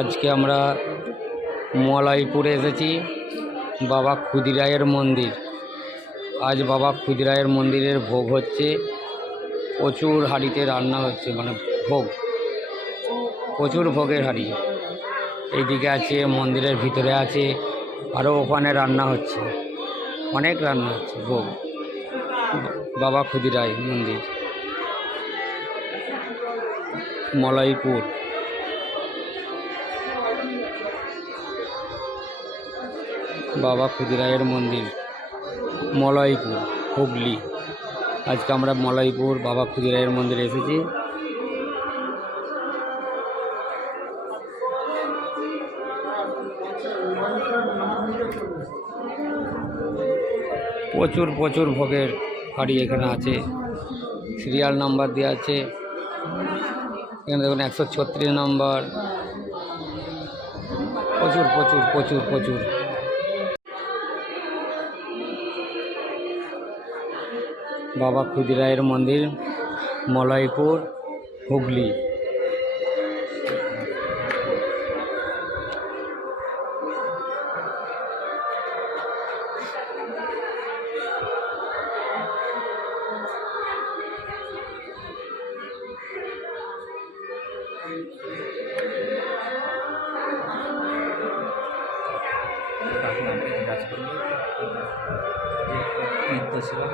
আজকে আমরা মলয়পুরে এসেছি বাবা ক্ষুদিরায়ের মন্দির। আজ বাবা ক্ষুদিরায়ের মন্দিরের ভোগ হচ্ছে, প্রচুর হাঁড়িতে রান্না হচ্ছে, মানে ভোগ, প্রচুর ভোগের হাঁড়ি। এইদিকে আছে, মন্দিরের ভিতরে আছে, আরও ওখানে রান্না হচ্ছে, অনেক রান্না হচ্ছে ভোগ। বাবা ক্ষুদিরায় মন্দির, মলয়পুর। বাবা ক্ষুদিরায়ের মন্দির, মলয়পুর, হুগলি। আজকে আমরা মলয়পুর বাবা ক্ষুদিরায়ের মন্দিরে এসেছি। প্রচুর প্রচুর ভোগের হাঁড়ি এখানে আছে, সিরিয়াল নাম্বার দেওয়া আছে। এখানে দেখুন 136 নম্বর। প্রচুর প্রচুর প্রচুর প্রচুর। বাবা ক্ষুদিরায়ের মন্দির, মলয়পুর, হুগলি। নিত্য সেবা